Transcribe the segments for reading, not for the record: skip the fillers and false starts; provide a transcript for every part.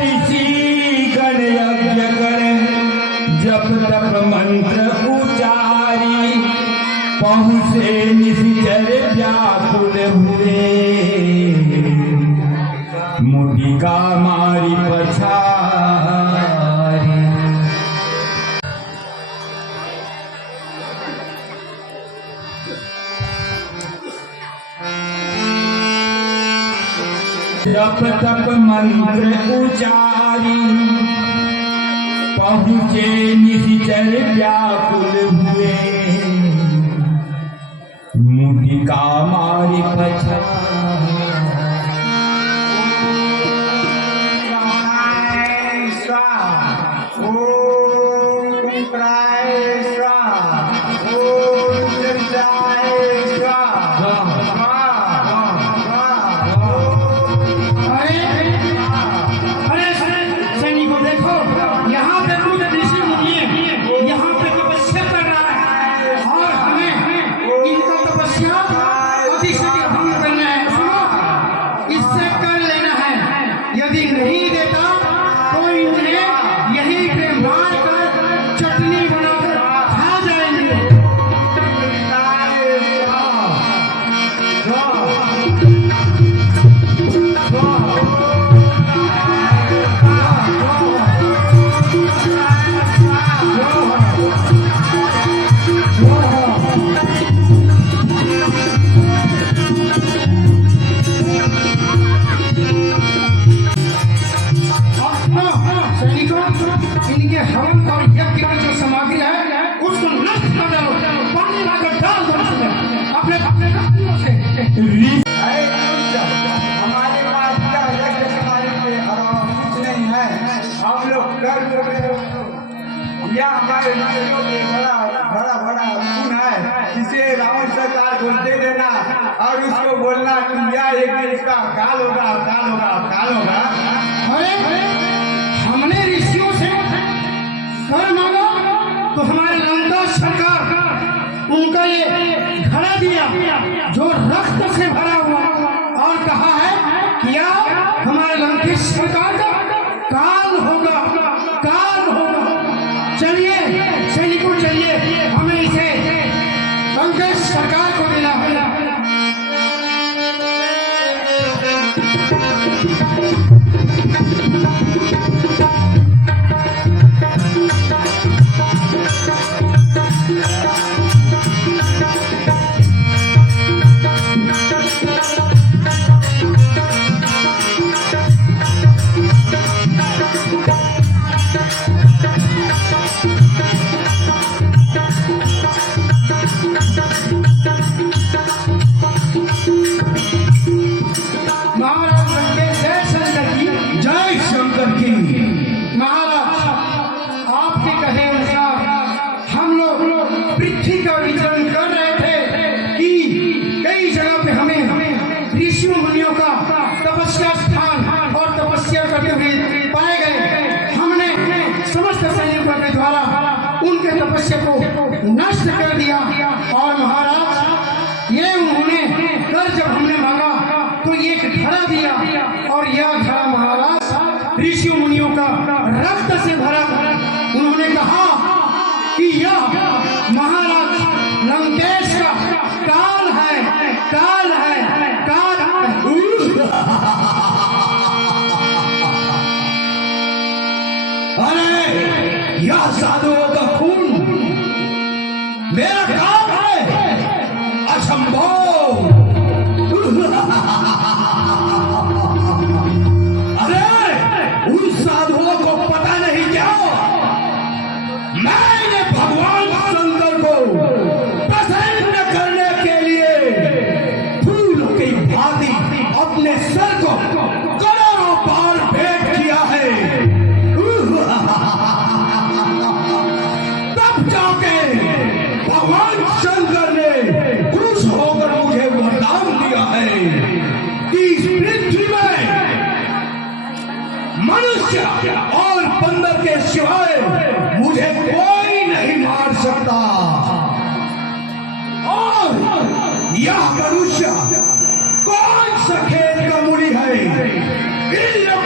ऋषि गण यज्ञ गण जप तप मंत्र उचारी पहुँचे निश्चर व्याकुल हुए मुटिका मारी पछारी। जप तप मंत्र उचारी पहुँचे निश्चर व्याकुल हुए मुटिका मारी पछारी। यदि नहीं देता तो इन्हें यहीं पे मार कर चटनी बनाकर खा जाएंगे। इनके हवन और यज्ञ की जो सामग्री है उसको नष्ट कर डालो, पानी लाकर डाल दो उसमें अपने अपने रस्तियों से। हमारे पास क्या यज्ञ सामग्री के अलावा कुछ नहीं है। हम लोग कर यह हमारे नदियों में बड़ा बड़ा बड़ा खून है, इसे रावण सरकार को दे देना और उसको बोलना कि यह एक दिन इसका काल होगा काल होगा काल होगा। अरे हमने ऋषियों से कर मांगा तो हमारे लंका सरकार उनका ये घड़ा दिया जो रक्त से भरा हुआ और कहा है क्या हमारे लंकेश सरकार का काल होगा काल होगा। चलिए सैनिकों चलिए, हमें इसे लंकेश सरकार को देना है। पृथ्वी का विचरण कर रहे थे कि कई जगह पे हमें ऋषि मुनियों का तपस्या स्थान और तपस्या करते हुए पाए गए। हमने समस्त सैनिकों के द्वारा उनके तपस्या को नष्ट कर दिया और महाराज ये उन्होंने कर जब हमने मांगा तो एक घड़ा दिया और यह घड़ा महाराज ऋषि मुनियों का रक्त से भरा। उन्होंने कहा कि यह महाराज लंकेश का काल है काल है काल है। अरे यह साधुओं का खून मेरा काम है, असंभव। अरे उन साधुओं को पता नहीं क्या मैंने भगवान शंकर को प्रसन्न करने के लिए फूल की भांति अपने सर को करोड़ों बार भेंट किया है। तब जाके भगवान शंकर ने खुश होकर मुझे वरदान दिया है कि इस पृथ्वी में मनुष्य और बंदर के सिवाय मुझे कोई नहीं मार सकता। और यह मनुष्य कौन सा खेत का मूली है, इन लोग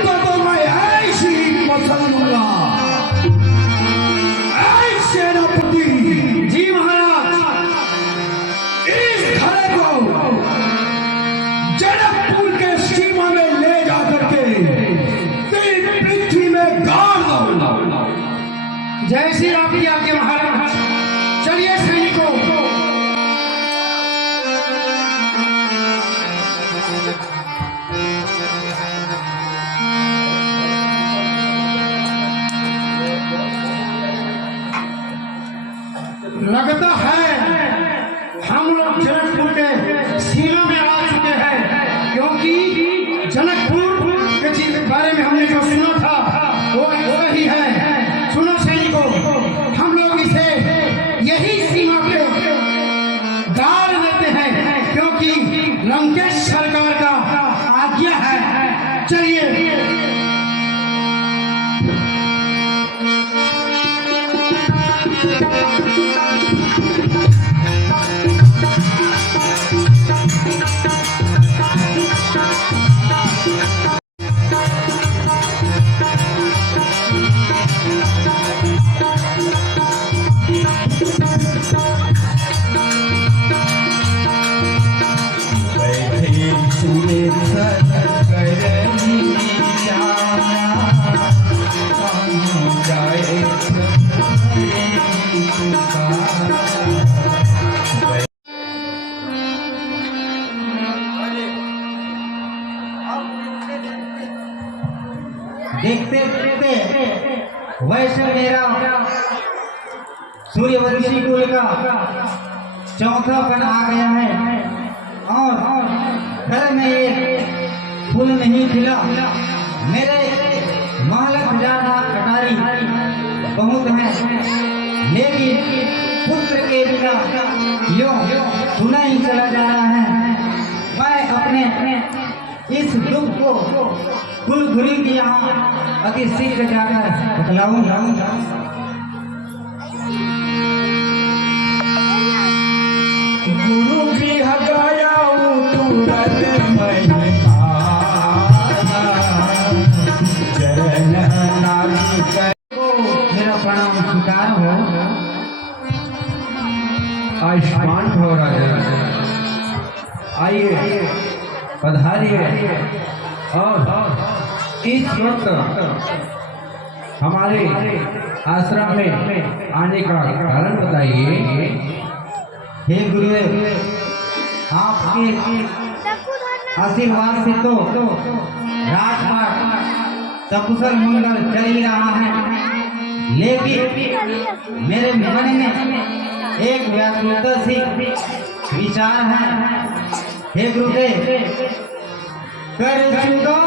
देखते देखते वैष्णव मेरा सूर्यवंशी कुल का चौथा कण आ गया है और घर में एक फूल नहीं खिला। मेरे महल खजाना कटारी बहुत है, लेकिन पुत्र के बिना यो सुना ही चला जा रहा है। मैं अपने इस दुख को कुलगुरु की यहाँ अति शीघ्र जाकर बतलाऊंगा। गुरु भी हगाया तुरंत चरण नारी कर मेरा प्रणाम स्वीकार हो। आयुष्मान भव राजा। आइए पधारिए और इस वक्त हमारे आश्रम में आने का कारण बताइए। हे गुरुदेव, आपके आशीर्वाद से तो राजपाट सकुशल मंगल चल ही रहा है, लेकिन मेरे मन में एक व्याकुलता सी विचार है। हे गुरुदेव, कर चुका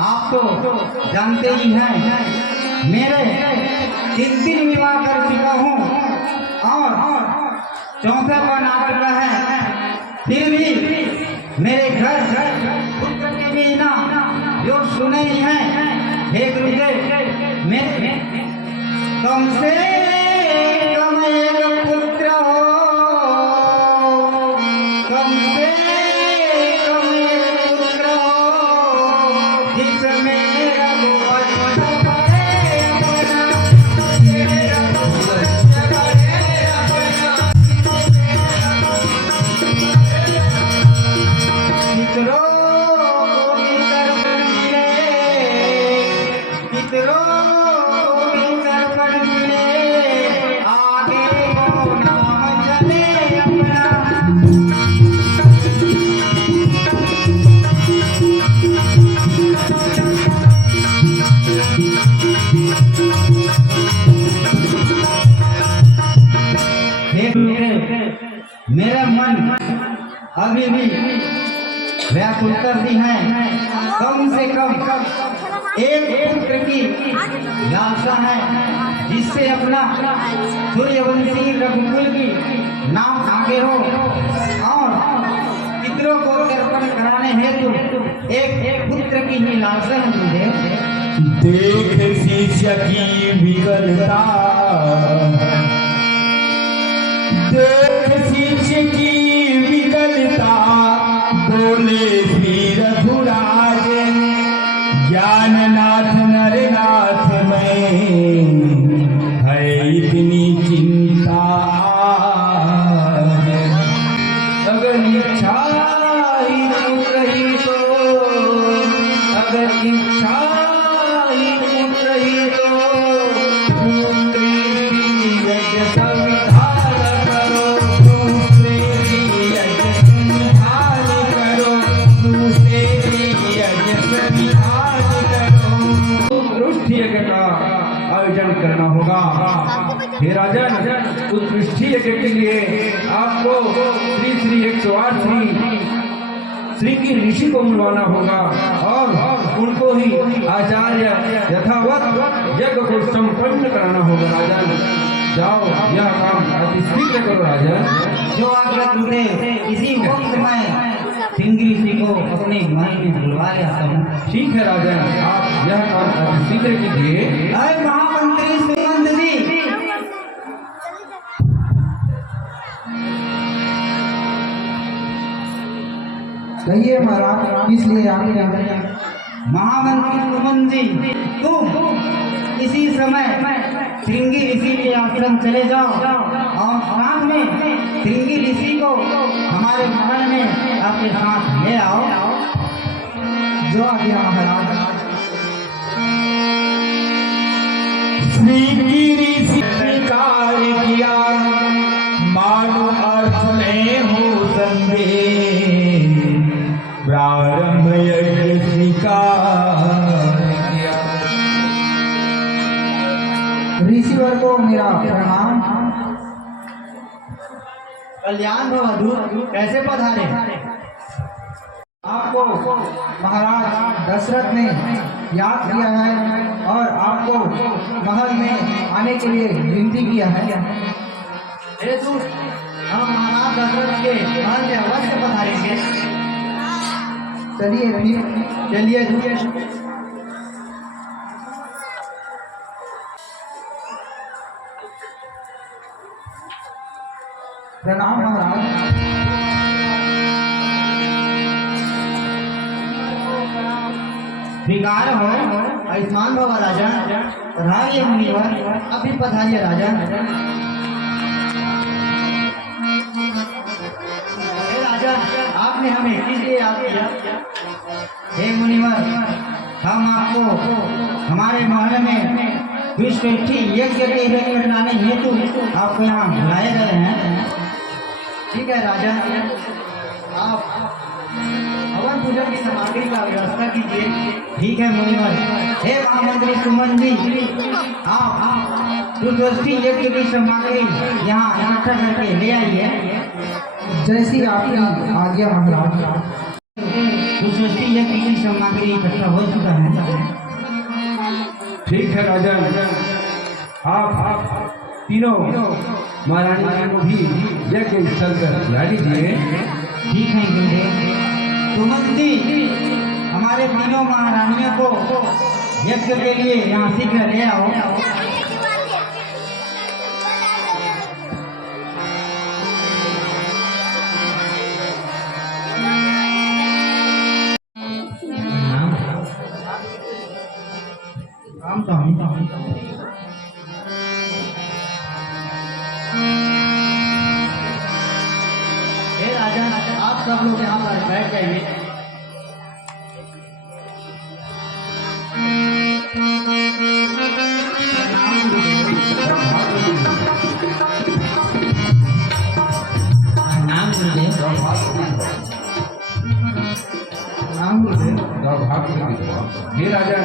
आप तो जानते ही हैं, मेरे 3 विवाह कर चुका हूँ और चौथा पर आ चुका है। फिर भी मेरे घर पुत्र के बिना जो सुने ही हैं। हे गुरुदेव, मेरे कम से कम एक पुत्र हो, कम से कम एक पुत्र हो, जिसमें मेरा मन अभी भी व्याकुलता सी है। कम से कम एक पुत्र की लालसा है, जिससे अपना सूर्यवंशी रघुकुल की नाम आगे हो और पितरों को तर्पण कराने हेतु एक पुत्र की ही लालसा है। मुझे देख शिष्य की विकलता, देख शिष्य की विकलता, बोले श्री रघुराज, ज्ञाननाथ नरनाथ में है इतनी चिंता। राजन उत्कृष्टि यज्ञ के लिए आपको श्री श्री 108 श्रृंगी ऋषि को बुलवाना होगा और उनको ही आचार्य यथावत यज्ञ को संपन्न कराना होगा। राजन जाओ, यह काम अति शीघ्र करो। राजन जो आज्ञा तुमने इसी वक्त में श्रृंगी ऋषि को अपने महल में बुलवा ले आता हूँ। ठीक है राजन, आप यह काम अति शीघ्र कीजिए। अरे महामंत्री सुमंत जी, कहिए महाराज, इसलिए आपने महामंत्री सुमंत जी, तुम इसी समय श्रृंगी ऋषि के आश्रम चले जाओ और साथ में श्रृंगी ऋषि को हमारे महल में आपके साथ ले आओ। जो आज्ञा महाराज। श्रीगिरि स्वीकार किया, मानो अर्थ में हो संदेह, प्रारंभ यज्ञ स्वीकार किया। ऋषिवर को मेरा प्रणाम। कल्याण भवधू, कैसे पधारे? आपको महाराज दशरथ ने याद किया है और आपको महल में आने के लिए विनती किया है। हे दूत, हम महाराज दशरथ के महल में अवश्य पधारेंगे। चलिए फिर। चलिए दूत। प्रणाम महाराज। विकार हो, आयुष्मान भव राजा। राजे मुनिवर, अभी पधारिए राजा। हे राजा, आपने हमें किस लिए याद किया? हे मुनिवर, हम आपको हमारे महल में विश्वष्टि यज्ञ के यज्ञ कराने हेतु आपको यहाँ बुलाए गए हैं। ठीक है राजा, आप हवन पूजन की सामग्री का व्यवस्था कीजिए। ठीक है मुनिवर। हे महामंत्री सुमन जी, आप विश्वष्टि यज्ञ की सामग्री यहाँ इकट्ठा करके ले आइए। जैसी आपकी आज्ञा महाराज। विश्वष्टि यज्ञ की सामग्री इकट्ठा हो चुका है। ठीक है राजन, आप तीनों महारानी को भी यज्ञ स्थल पर बुला लीजिए। ठीक है गुरुदेव। सुमंती, हमारे तीनों महारानियों को यज्ञ के लिए यहाँ शीघ्र ले आओ। हे राजा, आप सब लोग यहाँ पर बैठ जाइए। नाम गुरुदेव। नाम गुरुदेव। हे राजन,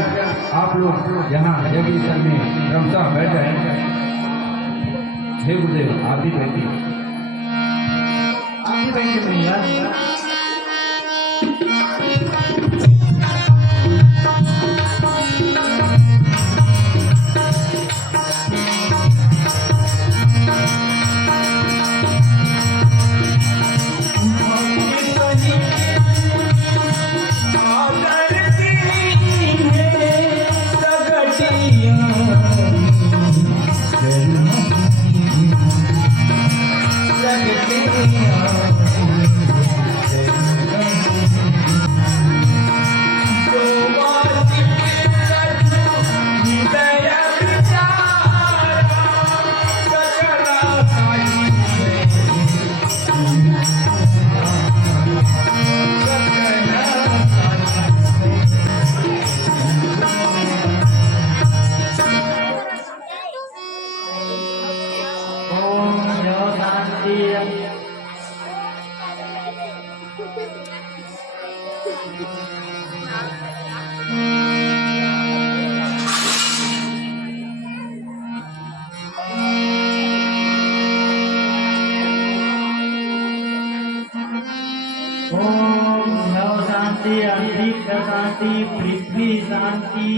आप लोग यहाँ यज्ञ स्थल में क्रमशः बैठ जाए। हे गुरुदेव, आप भी बैठिए। आप भी बैठिए मुनिवर। ओम नव शांति अंतरिक्ष शांति पृथ्वी शांति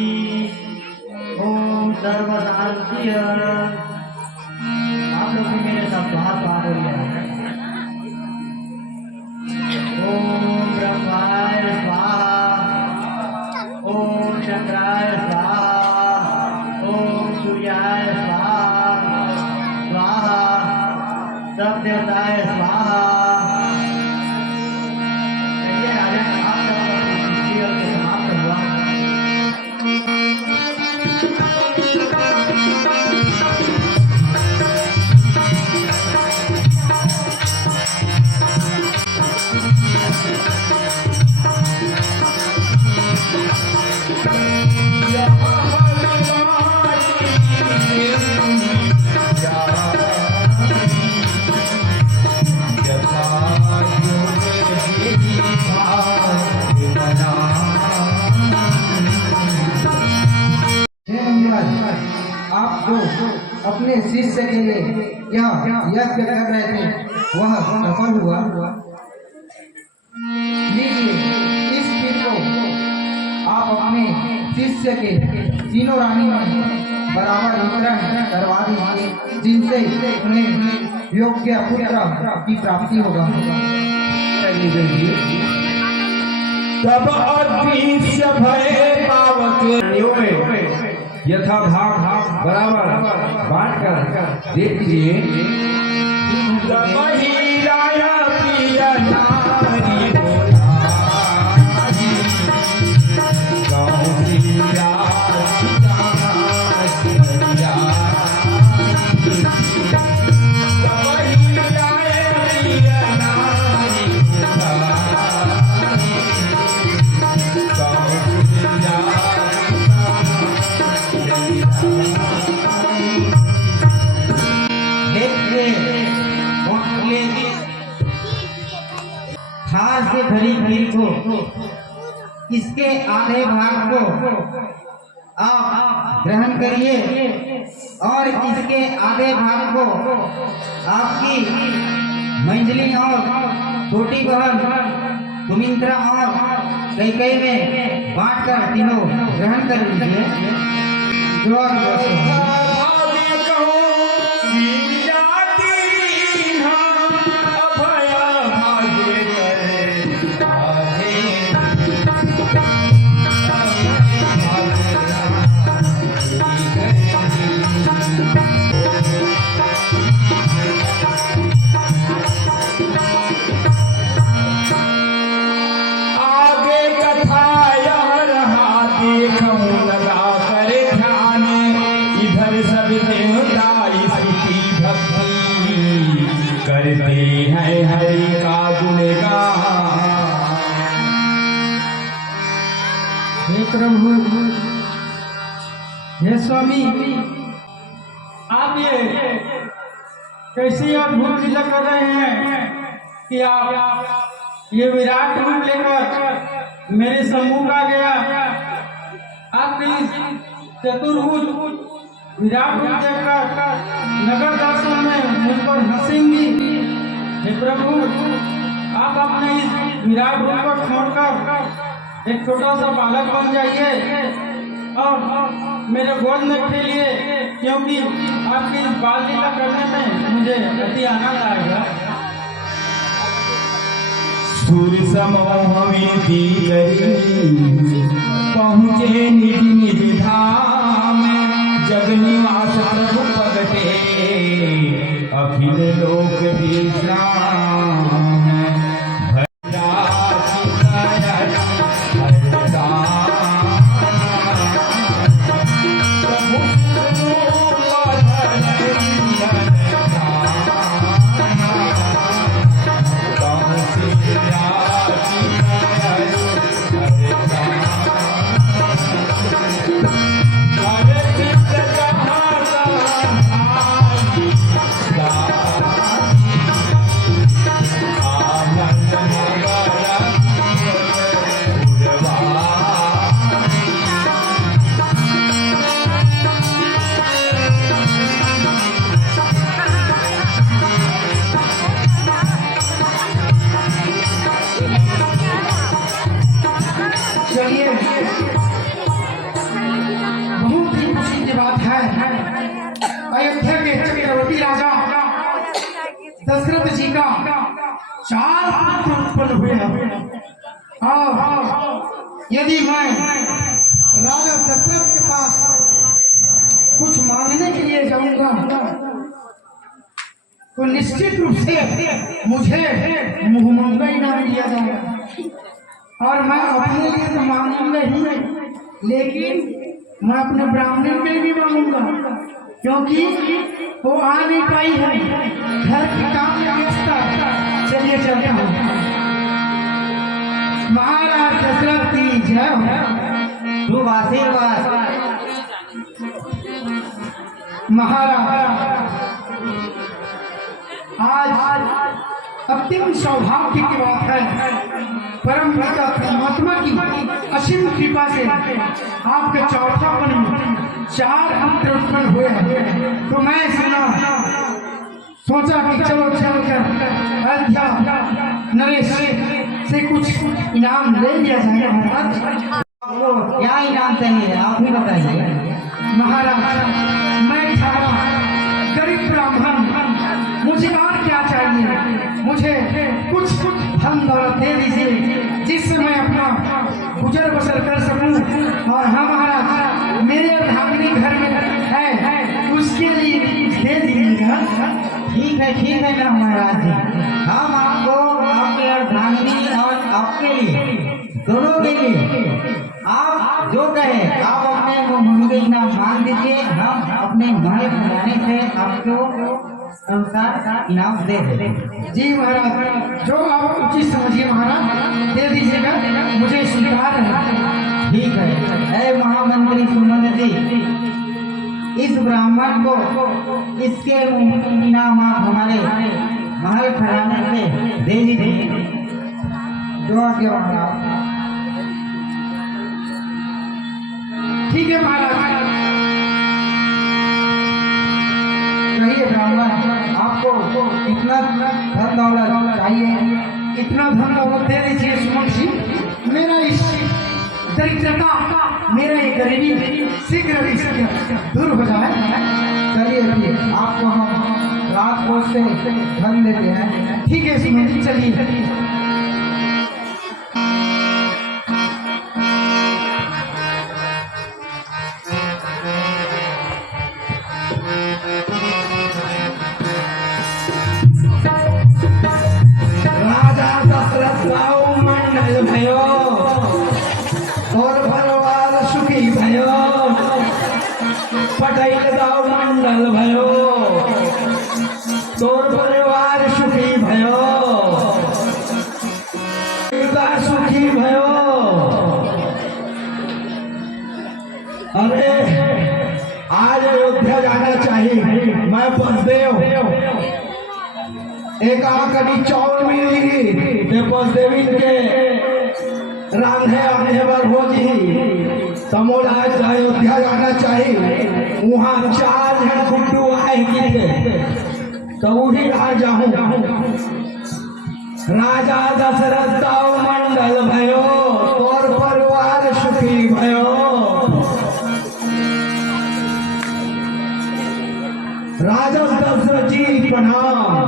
ओम सर्व शांति। आप लोग भी मेरे साथ हाथ बोलिए। ओम ब्रह्माय स्वाहा ओम चंद्राय स्वाहा ओम सूर्याय स्वाहा स्वाहा सब देवताय स्वाहा। चलिए आज आप सबका समाप्त हुआ। हे मुनिराज, आप जो अपने शिष्य के लिए यह यज्ञ कर रहे थे वह सफल हुआ। लीजिए इस फूल को आप अपने शिष्य के तीनों रानी में बराबर वितरण करवा दीजिए, जिनसे उन्हें योग्य पुत्र की प्राप्ति होगा। तब अदृश्य भय पावक में यथा भाग बराबर बांट कर देख लीजिए। हार से भरी खीर को इसके आधे भाग को आप ग्रहण करिए और इसके आधे भाग को आपकी मंजली और छोटी बहन सुमित्रा और कैकेयी में बांटकर तीनों ग्रहण कर लीजिए। करते हैं हरि का गुणगान। हे प्रभु, हे स्वामी, आप ये कैसी अद्भुत लीला कर रहे हैं कि आप ये विराट रूप लेकर मेरे सम्मुख आ गया। आपने इस चतुर्भुज विराट रूप देखकर नगर दर्शन में मुझ पर हंसेंगी। हे प्रभु, आप अपने इस विराट रूप को छोड़कर एक छोटा सा बालक बन जाइए और मेरे गोद में खेलिए, क्योंकि आपकी इस बाल लीला करने में मुझे अति आनंद आएगा। सूर्य समोहमिति पहुँचे निज निज धाम, जग निवास प्रभु पगटे अखिल लोक विश्राम। दशरथ जी का 4 पुत्र उत्पन्न हुए हैं। और यदि मैं राजा दशरथ के पास कुछ मांगने के लिए जाऊंगा तो निश्चित रूप से मुझे मुहम्मद का इनाम दिया जाएगा। और मैं अपने लिए तो मांगूंगा ही, लेकिन मैं अपने ब्राह्मण के लिए भी मांगूंगा, क्योंकि वो आ नहीं पाई है, घर के काम में व्यस्त है। चलिए चलता हूँ। महाराज दशरथ की जय हो। शुभ आशीर्वाद। महाराज आज अत्यंत सौभाग्य की बात है, परम पिता परमात्मा की असीम कृपा से आपके चौथापन में 4 पुत्र उत्पन्न हुए हैं। तो मैं सोचा कि चलो चलकर अयोध्या नरेश से कुछ इनाम ले लिया जाए। महाराज आपको क्या इनाम चाहिए आप ही बताइए। महाराज मैं थारा गरीब ब्राह्मण, मुझे और क्या चाहिए? मुझे कुछ धन दौलत दे दीजिए जिससे मैं अपना गुजर बसर कर सकूं। और हाँ महाराज, मेरे अर्धांगिनी घर में है, उसके लिए दे दीजिएगा। ठीक है ना महाराज जी, हम आपको आपके अर्धांगिनी और आपके लिए दोनों के लिए आप जो कहे आप अपने वो मंगे इनाम मांग दीजिए। हम अपने महल खजाने से आपको अनुसार इनाम दे देंगे। जी महाराज, जो आप उचित समझिए महाराज, दे दीजिएगा, मुझे स्वीकार है। ठीक है। ऐ महामंत्री सुमंत जी, इस ब्राह्मण को इसके इनाम आप हमारे महल खजाने से दे दीजिए। जो आज्ञा महाराज। ठीक है महाराज। कहिए ब्राह्मण, आपको कितना धन दौलत चाहिए? इतना धन दौलत दे दीजिए सुमन जी, मेरा इस दरिद्रता, मेरा ये गरीबी शीघ्र दूर हो जाए। चलिए फिर आपको हम रात को से धन देते हैं। ठीक है सुमन जी, चलिए। राजा दशरथ राव मंडल भयो और भरवार सुखी भयो, पटेल राव मंडल भयो तोर परिवार सुखी भयो, सुखी भयो। अरे आज अयोध्या जाना चाहिए। मैं बसदेव एक आकड़ी चावल मिली बसदेवी के रांधे आने पर हो जी तमोड़ आज अयोध्या जाना चाहिए। वहाँ 4 जन गुड्डू आए थे तो वही आ जाऊं। राजा दशरथ दाव मंडल भयो और परिवार सुखी भयो। राजा दशरथ जी प्रणाम।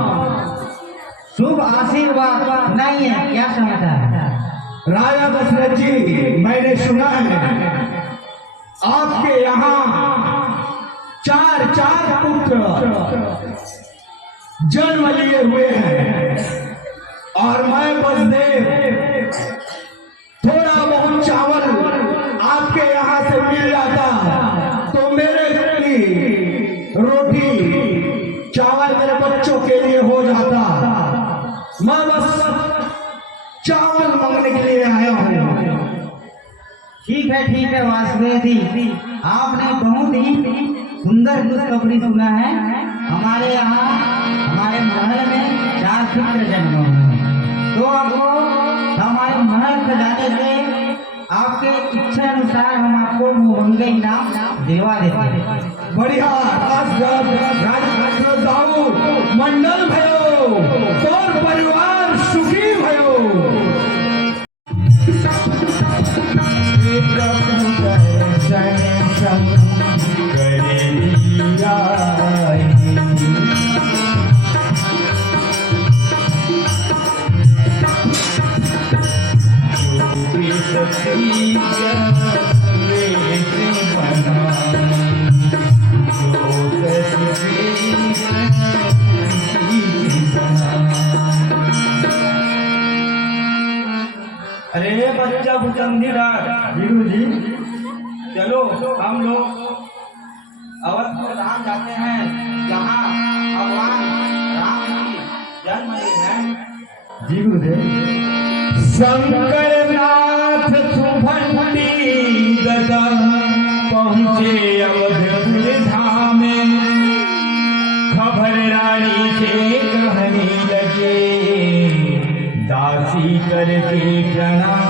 शुभ आशीर्वाद। नहीं है, क्या समाचार है? राजा दशरथ जी, मैंने सुना है आपके यहाँ 4 पुत्र जन्म लिए हुए हैं और मैं बसदेव थोड़ा बहुत चावल आपके यहाँ से मिल जाता तो मेरे लिए रोटी चावल मेरे बच्चों के लिए हो जाता। मैं बस चावल मांगने के लिए आया हूँ। ठीक है वासुदेव जी, आपने बहुत ही सुंदर खुशखबरी सुना है। हमारे यहाँ हमारे महल में 4 पुत्र जन्म हुए हैं, तो आपको हमारे महल खजाने से आपके इच्छा अनुसार हम आपको मुहंगे इनाम दिलवा देते हैं। बढ़िया। राजा दाऊ मंडल भयो और परिवार सुखी भयो। अरे बच्चा भुजंगीदार, जी गुरु जी। चलो हम लोग अवध में धाम जाते हैं, जहाँ भगवान राम की जन्म दिन है। जी गुरुदेव। शंकर नाथ सुभंडी गदा पहुँचे अवधपुर धाम, खबर रानी से कहने लगे दासी करके प्रणाम।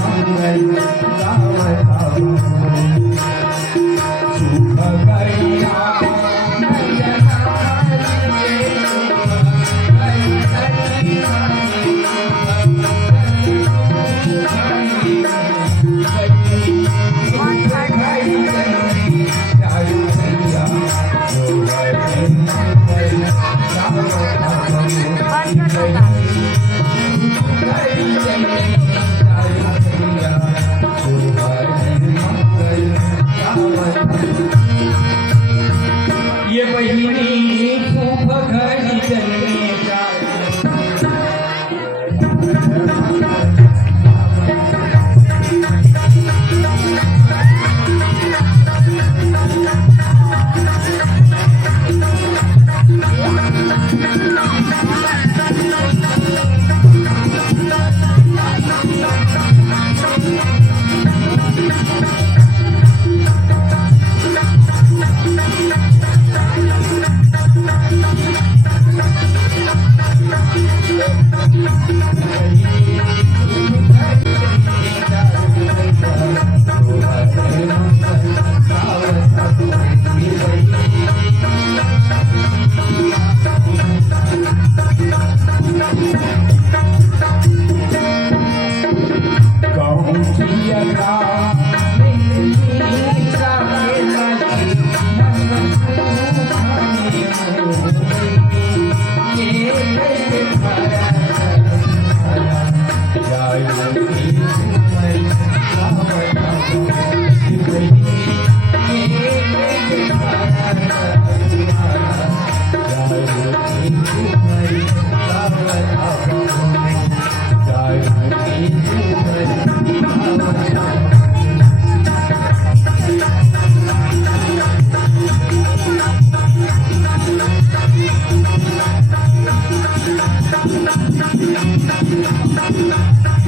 मंगल गावत है